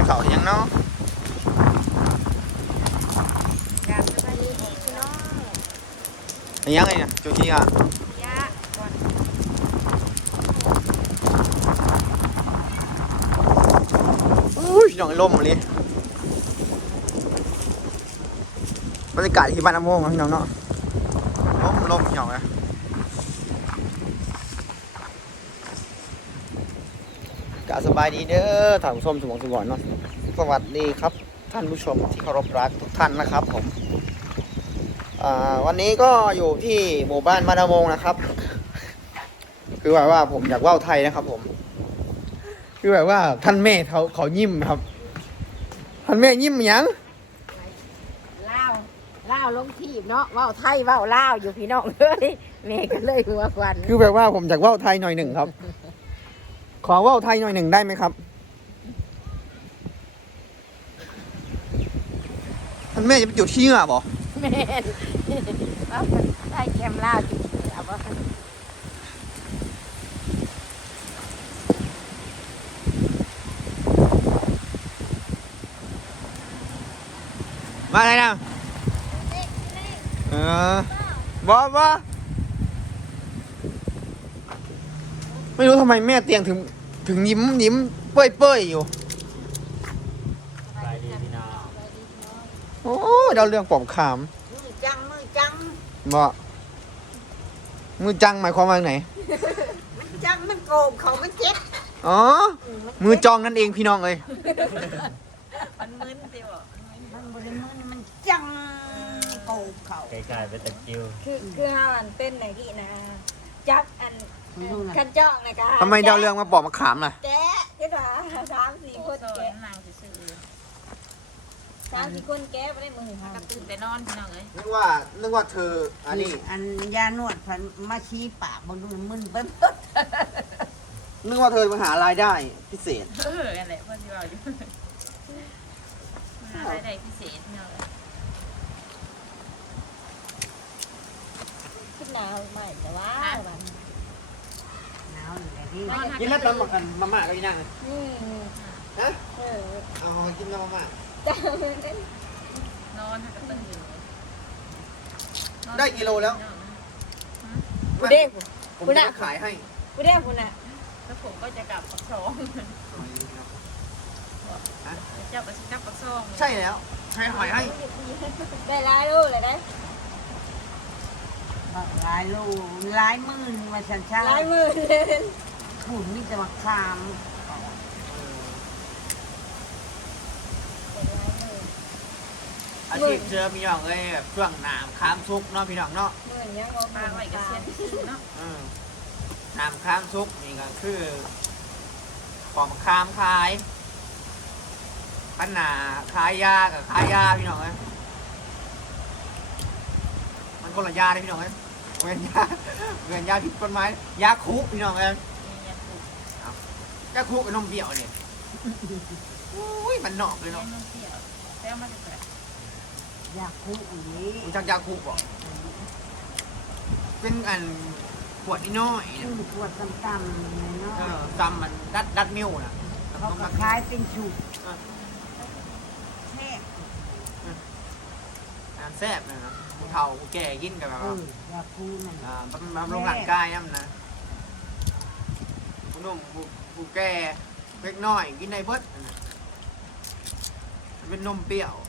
เขายังเนาะการสบายดีพี่น้องยังไงเนี่ยจุดที่อ่ะยะก่อนอุ้ยพี่น้องลมเลยบรรยากาศที่บ้านน้ำโมงนะพี่น้องเนาะลมพี่น้องนะกะสบายดีเด้อท่านผู้ชมสมองสมบัติเนาะสวัสดีครับท่านผู้ชมที่เคารพรักทุกท่านนะครับผมวันนี้ก็อยู่ที่หมู่บ้านบ้านน้ำโมงนะครับคือแบบว่าผมอยากว่าวไทยนะครับผมคือแบบว่าท่านแม่เขายิ้มครับท่านแม่ยิ้มยังเล่าลงทีบเนาะว่าวไทยว่าวลาวอยู่พี่น้องเลยแม่กันเลยหัวควันคือแบบว่าผมอยากว่าวไทยหน่อยหนึ่งครับขอว่าวไทยหน่อยหนึ่งได้ไหมครับท่านแม่จะไปจุดที่เหรอบอกแม่ว่าได้แคมลาวจริงๆเอาว่ามาอะไรนะบ่ไม่รู้ทำไมแม่เตียงถึงยิ้มเป้ยอยู่โอ้เดาเรื่องปอบขามมือจังบ่มือจังหมายความว่าไหนมันจังมันโกงเขามันเจ็บอ๋อมือจองนั่นเองพี่น้องเลยมันมึนสิบ่มันบริมึนมันจังโกงเขาไกลๆไปตะกิ้วคือห้าอันเป็นไหนกี่นะจับอันคันจ้องเลยกันทำไมเดาเรื่องมาปอบมาขามล่ะแกะที่ถา3-4 คนแกะ3-4 คนแกะไม่ได้มือค่ะก็ตื่นแต่นอนพี่น้องเลยนึกว่าเธออันนี้อันยานวดพันมาชี้ปากบนมึนเบิ้ลนึกว่าเธอมาหารายได้พิเศษอะไรพ่อที่เราอยู่หารายได้พิเศษเนาะขึ้นหนาวใหม่แต่ว่าหนาวเลยดิกินแล้วตอนบอกกันมาม่าก็ยังนั่งเลยฮะเอากินน้ำมาม่าจ้านอนก็ตึงอยู่ได้กิโลแล้วกูเด้ผมจะขายให้กูเด้คุณน่ะแล้วผมก็จะกลับปักซองเจ้าก็จะกลับปักซองใช่แล้วใช้หอยให้ได้หลายลูกเลยได้หลายลูกหลายมื่นมาชันชาหลายมื่นขุนนี่จะมาคามอาชีพเชื่อพี่น้องเลยแบบช่วงน้ำค้างซุกเนาะพี่น้องเนาะเหมือนยังปลาไหลกระเซียนเนาะน้ำค้างซุกนี่ก็คือของคามขายปัญหาขายยากับขายยาพี่น้องเลยมันคนละยาเลยพี่น้องเลยเวียนยาผิดกฎหมายยาคุกพี่น้องเลยยาคุกกับนมเบี้ยวเนี่ยอุ้ยมันหนอกเลยเนาะแล้วมันจะอยากคุกอันนี้รู้จักยาคุกบ่เป็นอันขวดน้อยขวดต่ำๆน้อยจำมันดัดมิ้วน่ะเขาคล้ายเป็นฉุกแซ่บแซ่บเลยนะเท่าแก่กินกันแบบอยากคุกมันบำรุงร่างกายนั่นนะผู้หนุ่มผู้แก่เล็กน้อยกินในเบิดเป็นนมเปรี้ยว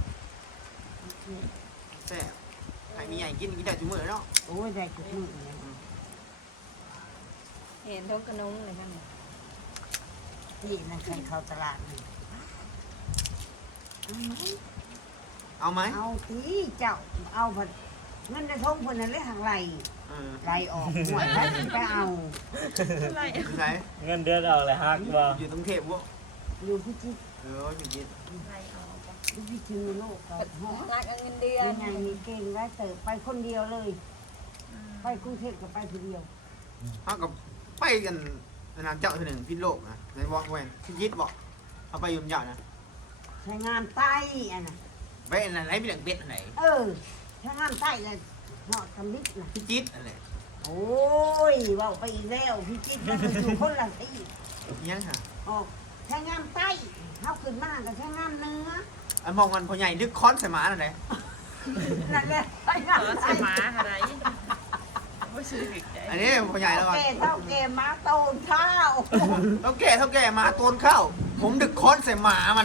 แซ่บใครมีใหญ่กินได้จุ่มมือเนาะโอ้ยได้จุ่มมือเห็นท้องขนมเลยใช่ไหมนี่นั่นใครเข้าตลาดนี่เอาไหมเอาตีเจ้าเอาผัดเงินในท้องคนนั้นเลยหักไหลไหลออกหัวถ้าไปเอาไหนเงินเดือนเอาอะไรฮักบ่อยู่ตรงเทพวะอยู่พิจิตรพิจิตรพิจิตรโลกกับหอนักเงินเดือนยังไงมีเก่งได้เติบไปคนเดียวเลยไปกรุงเทพกับไปคนเดียวเขากับไปกันนานเจ้าทีหนึ่งพิษโลกนะในวอล์กเวนพิจิตรบอกเขาไปยุ่มยาวนะใช้งานใต้อันน่ะไปอันไหนไปหลังเป็ดอันไหนใช้งานใต้เลยเหาะกำนิดนะพิจิตรอะไรโอ้ยว่าไปอีกแล้วพิจิตรมันอยู่คนละที่ยังค่ะออกช้งามใต้เฮาขึ้นมาก็ใช้งามเนื้ออันมองมันพ่อใหญ่ดึกค้อนใส่หมานั่นแหละนั่นแหละใช้งามเราใต้ใส่หมาอะไรไม่ซื้อผิดใจอันนี้พ่อใหญ่แล้วก่อนเท่าเกมมาโตนข้าวเท่าแก่มาโตนข้าวผมดึกค้อนใส่หมามัน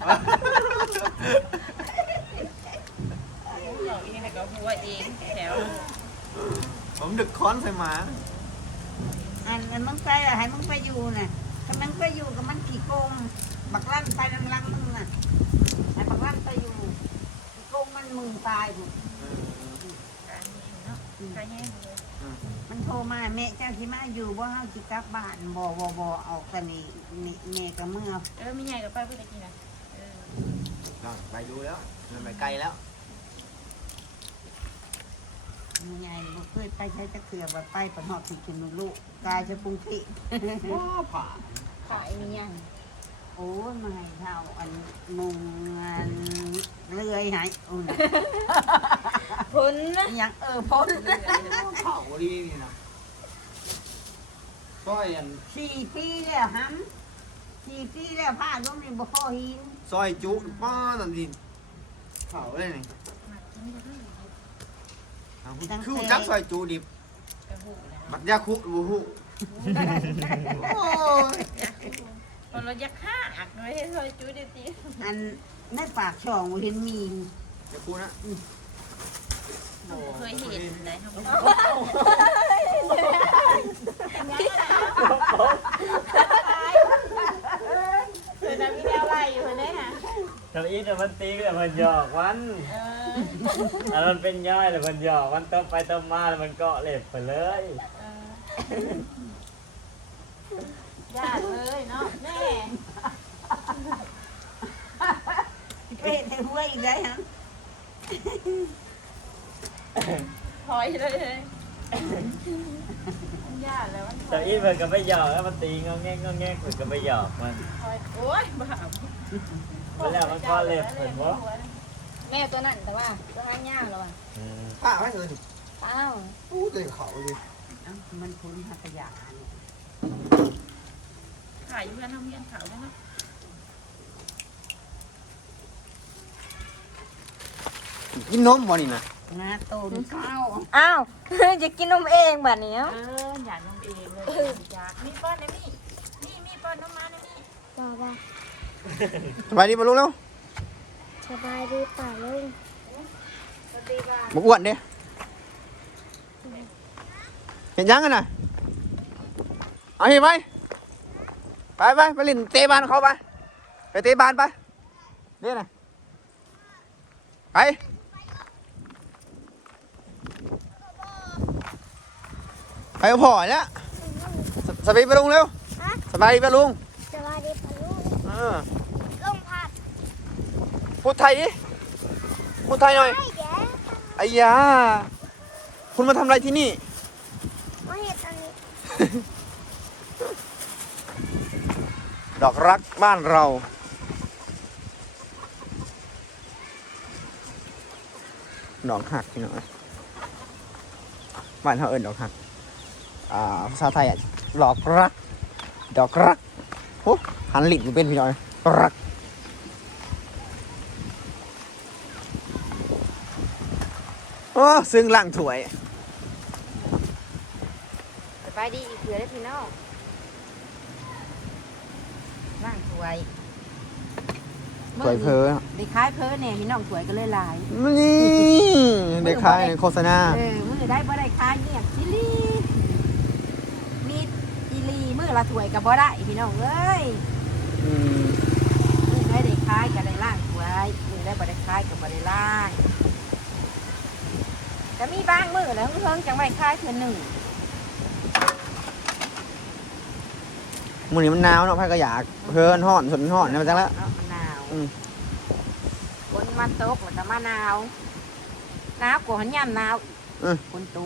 เราเองแต่ก็หัวเองแถวผมดึกค้อนใส่หมาอันมึงไปอะให้มึงไปอยู่น่ะถ้ามึงไปอยู่กับมันขี้โกงบักลั่นไปลังๆมึงน่ะให้บักลั่นไปอยู่ขี้โกงมันมึงตายบุการนี้เนาะการแย่เลยมันโทรมาแม่เจ้าที่มาอยู่บ่เฮาสิกลับบ้านบ่ออกแต่นี่แม่ก็เมื่อมีใหญ่กับป้าพูดตะกี้นะไปดูแล้วมันไปไกลแล้วมีใหญ่บ่เคยไปใช้ตะเกียบว่าไปปะหอบสิกินลูกกายจะปรุงผิว้าผ่าขายมีใหญ่โอ้ยมาให้เท่าอันมุงอันเลื่อยให้อุ่นพ้นนะยังพ้นเผาดีนี่นะซอยอัน 4 ปีแล้วหำ4 ปีแล้วผ้าลงนี่บ่พอหินซอยจุป้าตันดินเผาเลยนี่คือจักซอยจุดิบกระหูนะบักยาคุบูฮูโอ้ยตอนเรายักฆ่าอักไว้ให้ซอยจูดิจีอันในปากช่องบ่เห็นมียาคุนะเคยเห็นเลยครับเคยทำวิดีโออะไรอยู่คนนี้ค่ะทำอีกแต่มันตีแต่มันหยอกวันอันมันเป็นย่อยแต่มันหยอกวันต้มไปต้มมาแล้วมันเกาะเหล็บไปเลยญาติเลยเนาะแม่เป็ดให้หัวอีกได้ฮะพอยเลยญาติแล้วมันแต่อีกมันก็ไม่หยอกแล้วมันตีงอแงกมันก็ไม่หยอกมันพอยโอ้ยบ้าแล้วมันก็เหล็บเหมือนว่าแม่ตัวนั้นแต่ว่าตัวห้างย่าหรอป้าไม่เคยเปล่าอู้เต็มเขาเลยมันคุ้นหัตยาขายอยู่เพื่อนทำเงี้ยขาวได้ไหมกินนมบ่นี่นะงาโตนข้าวอ้าว จะกินนมเองแบบนี้อยากนมเองเลยอยากมีป้อนนะมี่มีป้อนนมมานะมี่บ้าบ้าสบายดีป่ะลุงแล้วสบายดีป่าลุงบุกอ้วนเด้เห็นยังกันน่ะเอาเห็นไหมไปเล่นเตะบานเขาไปเตะบานไปเรียกน่ะไปกับพ่อเนี่ยสบายดีป่ะลุงเร็วสบายดีป่ะลุงสบายดีป่าลุง ลงผัดพูดไทยดิพูดไทยหน่อยไอ้แกไอ้ยาคุณมาทำอะไรที่นี่มาเห็ดอันนี้ดอกรักบ้านเราดอกหักพี่น้องบ้านเขาเอิ้นดอกหักภาษาไทยดอกรักดอกรักโอ้หันหลิดมันเป็นพี่น้องรักโอ้ซึ่งล่างถวยสบายดีอีกเผื่อได้พี่น้องร่างถวยถวยเพอได้คล้ายเพอเนี่ยพี่น้องถวยก็เลยลายนี่เด็กขายในโฆษณามือได้บ่ได้คล้ายเงียบชิลีมีอีลีมือละถวยกับบ่ได้พี่น้องเอ้ยอืมมือได้คล้ายกับได้ล่างถวยมือได้บ่ได้คล้ายกับบ่ได้ล่างก็มีบางมือแล้วเพิ่งจังไว้คล้ายเทื่อหนึ่งมื้อนี้มันหนาวเนาะพ่ก็อยากเพิ่นฮ้อนสนฮ้อนเนี่ยมาจังแล้วเนาะมะนาวอืมคนมาตกแล้วก็มะนาวหนาวกว่าหันยามหนาวอีกคนตก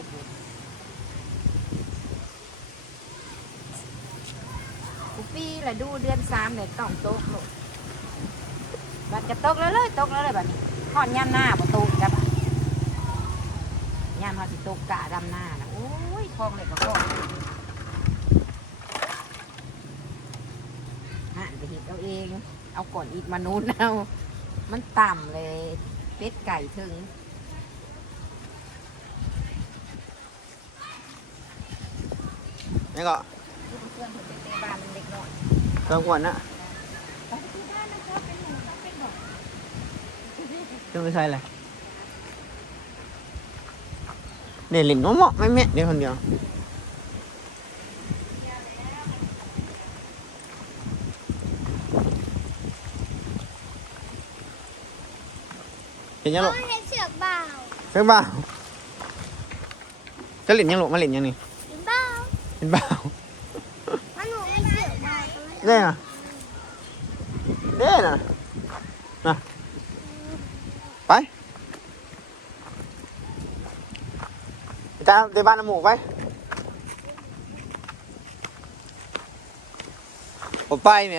ทุกปีละดูเดือน3เนี่ยต้องตกลูกบัดจะตกแล้วเลยบัดนี้หอนยามหน้าบ่ตกจ้ะบัดยามเฮาสิตกกะดำหน้าน่ะโอ้ยคลองเลยก็คลองฮะเดเห็ดเอาเอง เอาก่อนอิฐมนุษย์เอามันต่ำเลย เป็ดไก่ถึงนี่ก็เพื่อนเป็นเตะบ้านมันเด็กน้อยเติมก่อนนะจะไม่ใช่เลยเนี่ยหลินน้องเหมาะไม่แม่เดี๋ยวคนเดียวเห็นยังลูกเห็นเสือกเบาเห็นเปล่าจะหลินยังลูกมาหลินยังนี่เห็นเบาเห็นเปล่ามันหนูไม่เสือกเบาเด้น่ะเด้น่ะน่ะไปจ้าเดี๋ยวบ้านน้ำหมูไปผมไปเนี่ย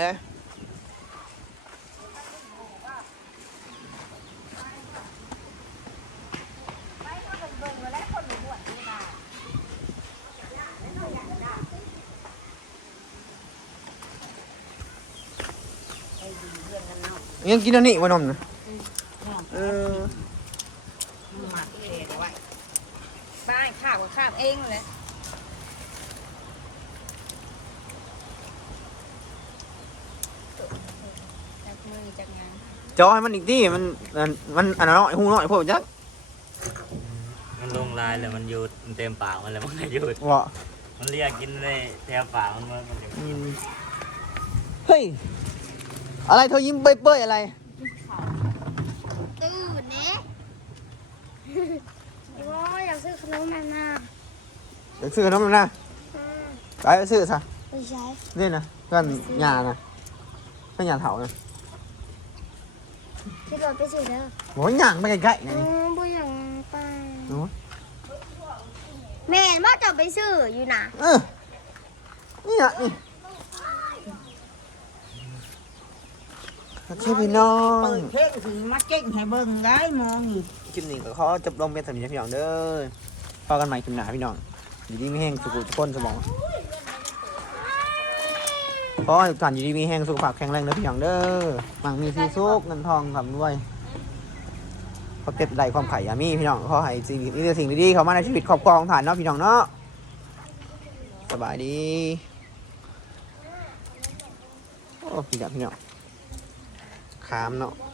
ยังกินอันนี้วะนมนะหมักเลยเอาไว้บ้านข้าวก็ข้าวเองเลยจากมือจากงานจอให้มันอีกที่มันอันน้อยหูน้อยพวกจักมันลงลายเลยมันหยุดมันเต็มปากมันเลยมันก็หยุดวะมันเรียกกินเลยแถวปากมันจะเฮ้ยอะไรเธอยิ้มเป้ยๆอะไรตื่นเนะโอ้ยอยากซื้อขนมมาน่ะเดี๋ยวซื้อขนมนะไปซื้อซะไม่ใช่นี่นะเพื่อนหยานะเพื่อนหยาเถานะที่รถไปซื้อเด้อโหหยางไปใกล้ๆไงโอ้นี่บ่อยากไปโอ้ยแม่ว่าจะไปซื้ออยู่นะนี่อ่ะนี่ชื่อพี่น้องเปิดเพลงสิมาเก่งให้เบิ่งได้มองนี่คลิปนี้ก็ขอจบลงเป็นสำเนียงพี่น้องเด้อพอกันใหม่คลิปหน้าพี่น้องอยู่ดีมีแห้งสุขุทุกคนสมองขอให้ทุกท่านอยู่ดีมีแห้งสุขภาพแข็งแรงเด้อพี่น้องเด้อมั่งมีที่สุขเงินทองร่ำรวยความเจ็บไหลความไข่ยามีพี่น้องขอให้สิ่งนี้สิ่งดีๆเข้ามาในชีวิตครอบครัวของท่านเนาะพี่น้องเนาะสบายดีโอ้พี่น้องขามเนาะ